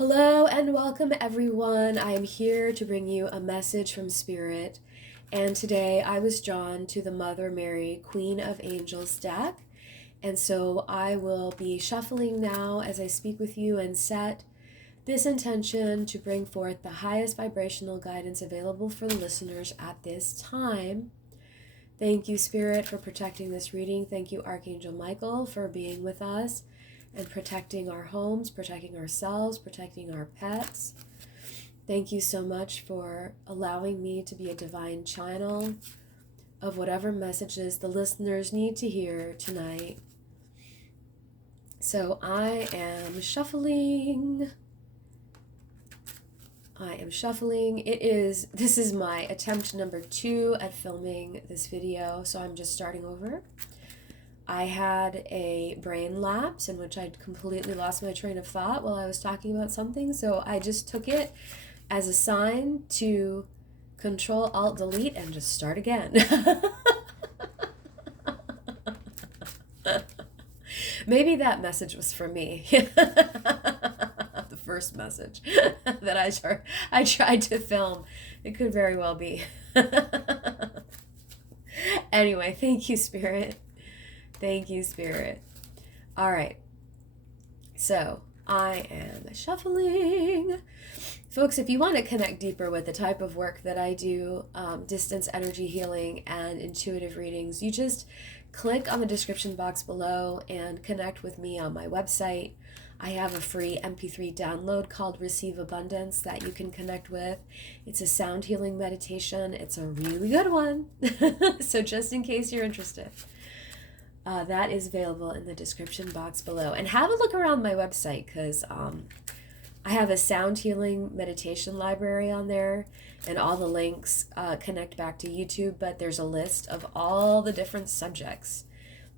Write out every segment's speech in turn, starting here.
Hello and welcome, everyone. I am here to bring you a message from Spirit. And today I was drawn to the Mother Mary, Queen of Angels deck. And so I will be shuffling now as I speak with you and set this intention to bring forth the highest vibrational guidance available for the listeners at this time. Thank you, Spirit, for protecting this reading. Thank you, Archangel Michael, for being with us and protecting our homes, protecting ourselves, protecting our pets. Thank you so much for allowing me to be a divine channel of whatever messages the listeners need to hear tonight. So I am shuffling. This is my attempt number 2 at filming this video, so I'm just starting over. I had a brain lapse in which I'd completely lost my train of thought while I was talking about something, so I just took it as a sign to Control Alt Delete and just start again. Maybe that message was for me. The first message that I tried to film. It could very well be. Anyway, thank you, Spirit. Thank you, Spirit. All right. So I am shuffling. Folks, if you want to connect deeper with the type of work that I do, distance energy healing and intuitive readings, you just click on the description box below and connect with me on my website. I have a free MP3 download called Receive Abundance that you can connect with. It's a sound healing meditation. It's a really good one. So just in case you're interested. That is available in the description box below. And have a look around my website because I have a sound healing meditation library on there, and all the links connect back to YouTube, but there's a list of all the different subjects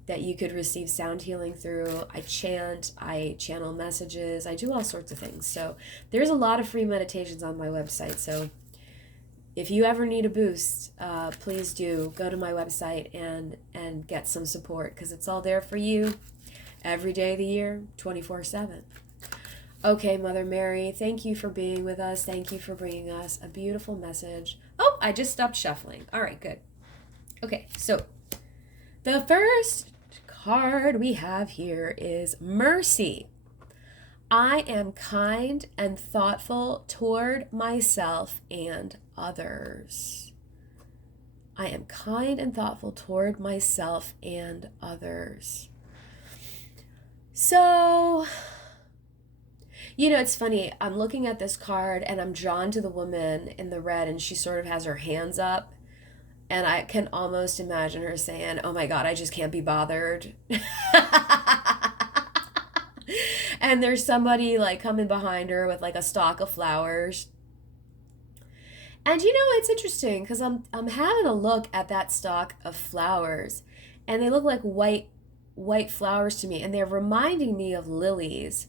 that you could receive sound healing through. I chant, I channel messages, I do all sorts of things. So there's a lot of free meditations on my website. So if you ever need a boost, please do go to my website and get some support because it's all there for you every day of the year, 24/7. Okay, Mother Mary, thank you for being with us. Thank you for bringing us a beautiful message. Oh, I just stopped shuffling. All right, good. Okay, so the first card we have here is Mercy. I am kind and thoughtful toward myself and others. I am kind and thoughtful toward myself and others. So, it's funny. I'm looking at this card and I'm drawn to the woman in the red, and she sort of has her hands up. And I can almost imagine her saying, "Oh my God, I just can't be bothered." And there's somebody like coming behind her with like a stalk of flowers. And it's interesting because I'm having a look at that stalk of flowers, and they look like white flowers to me, and they're reminding me of lilies.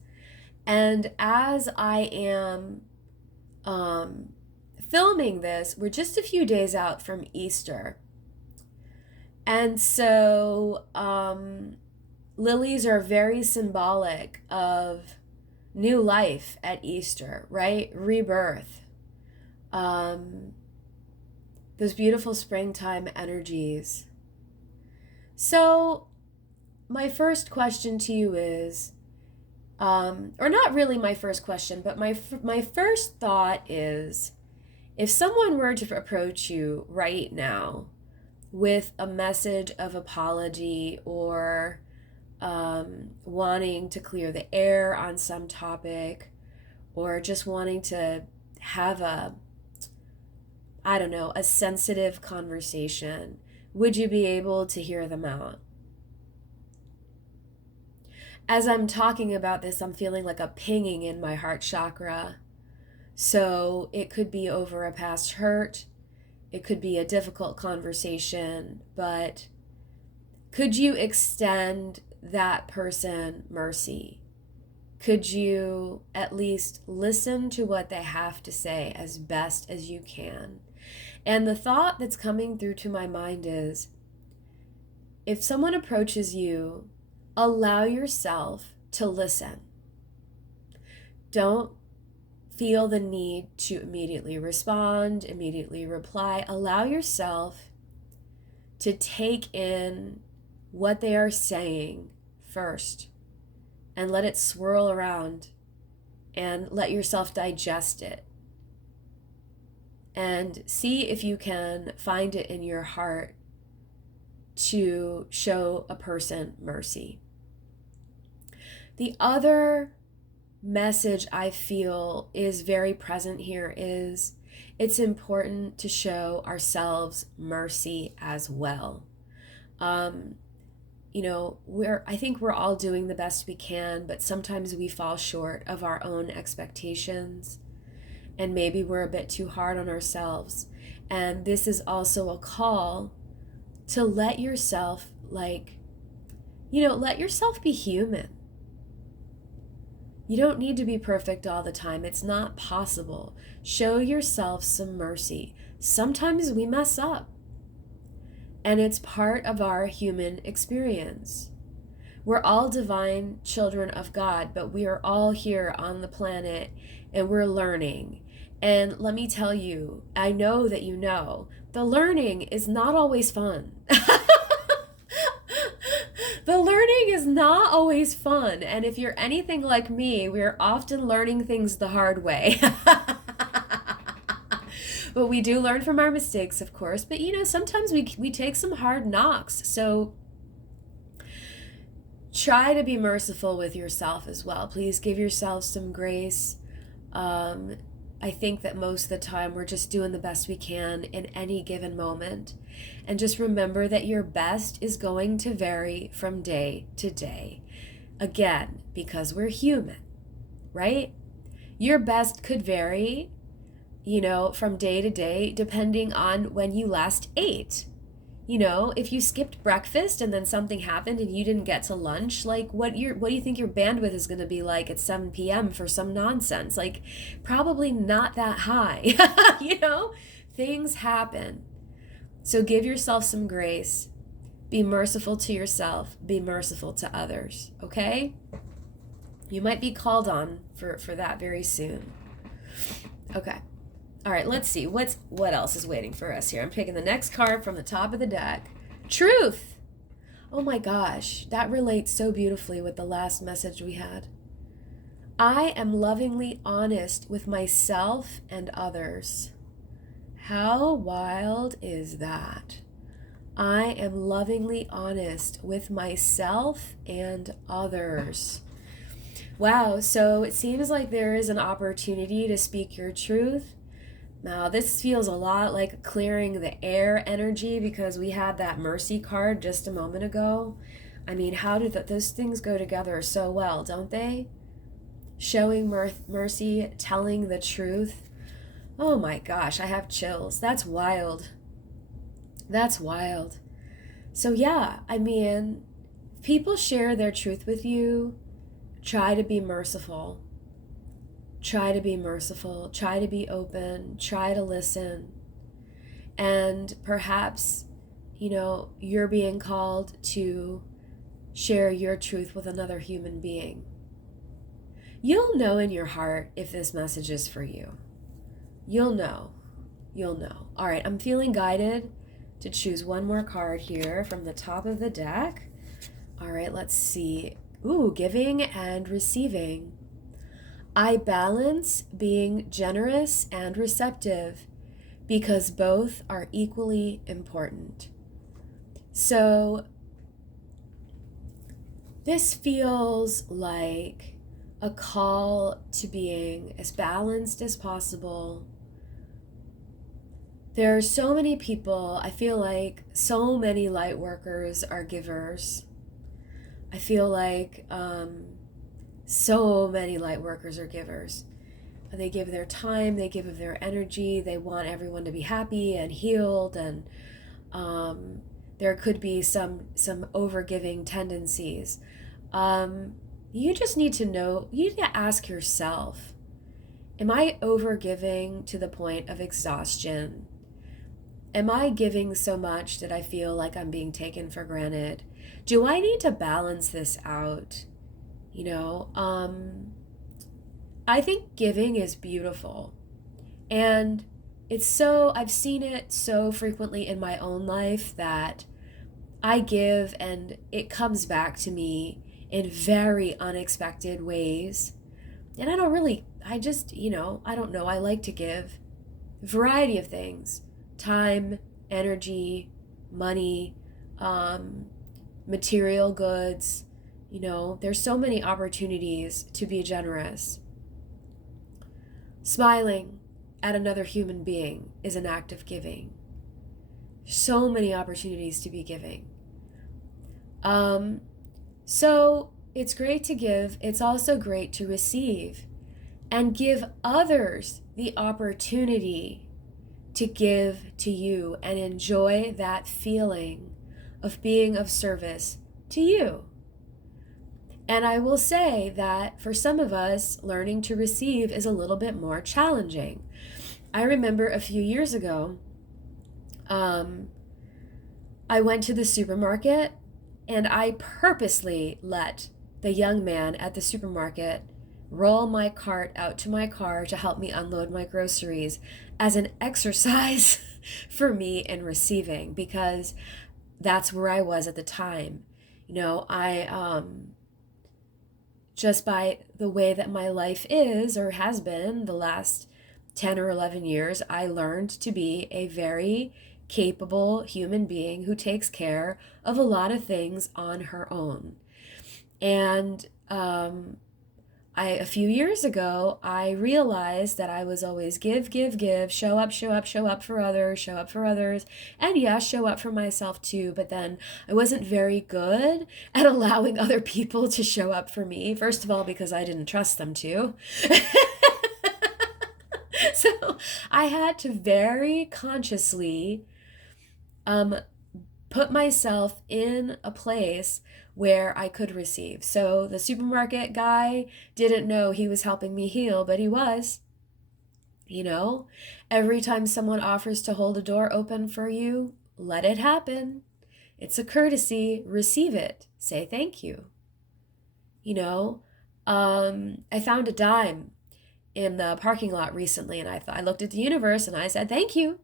And as I am filming this, we're just a few days out from Easter. And so lilies are very symbolic of new life at Easter, right? Rebirth. Those beautiful springtime energies. So my first question to you is, or not really my first question, but my first thought is, if someone were to approach you right now with a message of apology or wanting to clear the air on some topic, or just wanting to have a sensitive conversation, would you be able to hear them out? As I'm talking about this, I'm feeling like a pinging in my heart chakra. So it could be over a past hurt. It could be a difficult conversation, but could you extend that person mercy? Could you at least listen to what they have to say as best as you can? And the thought that's coming through to my mind is, if someone approaches you, allow yourself to listen. Don't feel the need to immediately respond, immediately reply. Allow yourself to take in what they are saying first and let it swirl around and let yourself digest it. And see if you can find it in your heart to show a person mercy. The other message I feel is very present here is it's important to show ourselves mercy as well. I think we're all doing the best we can, but sometimes we fall short of our own expectations, and maybe we're a bit too hard on ourselves. And this is also a call to let yourself let yourself be human. You don't need to be perfect all the time. It's not possible. Show yourself some mercy. Sometimes we mess up, and it's part of our human experience. We're all divine children of God, but we are all here on the planet and we're learning. And let me tell you, I know that you know, the learning is not always fun. The learning is not always fun. And if you're anything like me, we're often learning things the hard way. But we do learn from our mistakes, of course. But sometimes we take some hard knocks. So try to be merciful with yourself as well. Please give yourself some grace. I think that most of the time we're just doing the best we can in any given moment. And just remember that your best is going to vary from day to day. Again, because we're human, right? Your best could vary, from day to day, depending on when you last ate. If you skipped breakfast and then something happened and you didn't get to lunch, what do you think your bandwidth is going to be like at 7 p.m. for some nonsense? Probably not that high. Things happen. So give yourself some grace. Be merciful to yourself. Be merciful to others. Okay? You might be called on for that very soon. Okay. All right, let's see. What else is waiting for us here? I'm picking the next card from the top of the deck. Truth. Oh my gosh, that relates so beautifully with the last message we had. I am lovingly honest with myself and others. How wild is that? I am lovingly honest with myself and others. Wow, so it seems like there is an opportunity to speak your truth. Now, this feels a lot like clearing the air energy because we had that mercy card just a moment ago. I mean, how do those things go together so well, don't they? Showing mercy, telling the truth. Oh my gosh, I have chills. That's wild. That's wild. So yeah, I mean, if people share their truth with you, try to be merciful. Try to be merciful, try to be open, try to listen. And perhaps, you're being called to share your truth with another human being. You'll know in your heart if this message is for you. You'll know. You'll know. All right, I'm feeling guided to choose one more card here from the top of the deck. All right, let's see. Ooh, giving and receiving. I balance being generous and receptive because both are equally important. So this feels like a call to being as balanced as possible. There are so many people, I feel like so many light workers are givers. I feel like so many light workers are givers. They give their time, they give of their energy, they want everyone to be happy and healed, and there could be some overgiving tendencies. You just need to know, you need to ask yourself, am I overgiving to the point of exhaustion? Am I giving so much that I feel like I'm being taken for granted? Do I need to balance this out? I think giving is beautiful. And I've seen it so frequently in my own life that I give and it comes back to me in very unexpected ways. And I don't know, I like to give a variety of things: time, energy, money, um, material goods. There's so many opportunities to be generous. Smiling at another human being is an act of giving. So many opportunities to be giving. So it's great to give. It's also great to receive and give others the opportunity to give to you and enjoy that feeling of being of service to you. And I will say that for some of us, learning to receive is a little bit more challenging. I remember a few years ago, I went to the supermarket and I purposely let the young man at the supermarket roll my cart out to my car to help me unload my groceries as an exercise for me in receiving, because that's where I was at the time. I just by the way that my life is or has been the last 10 or 11 years, I learned to be a very capable human being who takes care of a lot of things on her own. And a few years ago, I realized that I was always give, give, give, show up, show up, show up for others, show up for others, and yeah, show up for myself too. But then I wasn't very good at allowing other people to show up for me. First of all, because I didn't trust them to. So I had to very consciously put myself in a place where I could receive. So the supermarket guy didn't know he was helping me heal, but he was. Every time someone offers to hold a door open for you, let it happen. It's a courtesy. Receive it. Say thank you. I found a dime in the parking lot recently, and I looked at the universe and I said thank you.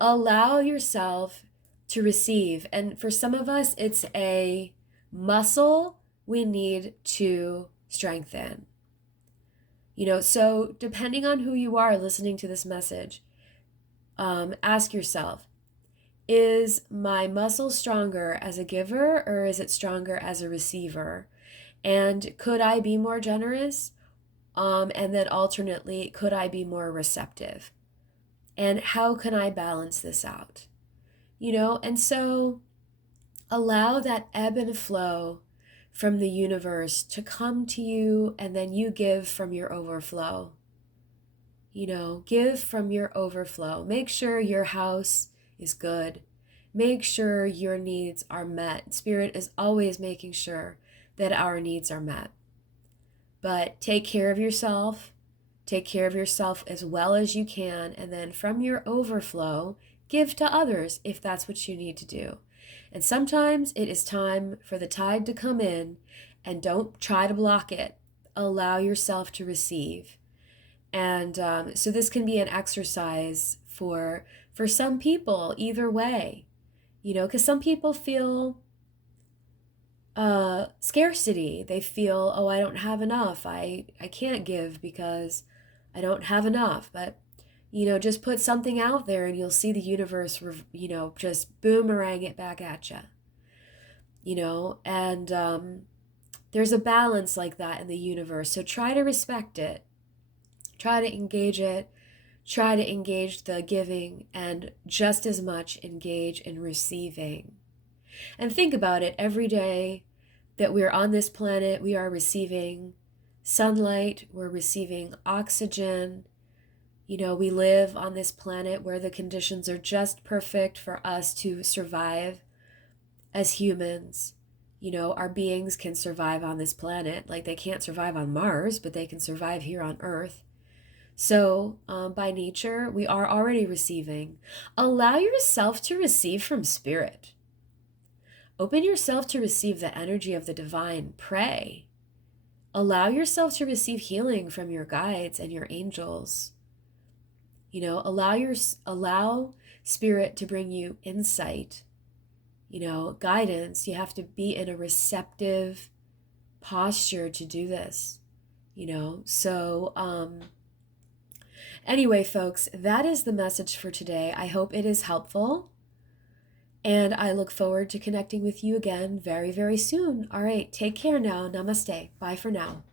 Allow yourself to receive. And for some of us, it's a muscle we need to strengthen. So depending on who you are listening to this message, ask yourself, is my muscle stronger as a giver or is it stronger as a receiver? And could I be more generous? And then alternately, could I be more receptive? And how can I balance this out? And so allow that ebb and flow from the universe to come to you, and then you give from your overflow. Give from your overflow. Make sure your house is good. Make sure your needs are met. Spirit is always making sure that our needs are met. But take care of yourself. Take care of yourself as well as you can, and then from your overflow, give to others if that's what you need to do. And sometimes it is time for the tide to come in, and don't try to block it. Allow yourself to receive. And so this can be an exercise for some people either way, because some people feel scarcity. They feel, oh, I don't have enough. I can't give because I don't have enough. But just put something out there and you'll see the universe, just boomerang it back at you. And there's a balance like that in the universe. So try to respect it. Try to engage it. Try to engage the giving, and just as much engage in receiving. And think about it, every day that we're on this planet, we are receiving sunlight, we're receiving oxygen. We live on this planet where the conditions are just perfect for us to survive as humans. Our beings can survive on this planet. Like, they can't survive on Mars, but they can survive here on Earth. So, by nature, we are already receiving. Allow yourself to receive from Spirit. Open yourself to receive the energy of the divine. Pray. Allow yourself to receive healing from your guides and your angels. You know, allow spirit to bring you insight, you know, guidance. You have to be in a receptive posture to do this, you know. So anyway, folks, that is the message for today. I hope it is helpful, and I look forward to connecting with you again very, very soon. All right, take care now. Namaste. Bye for now.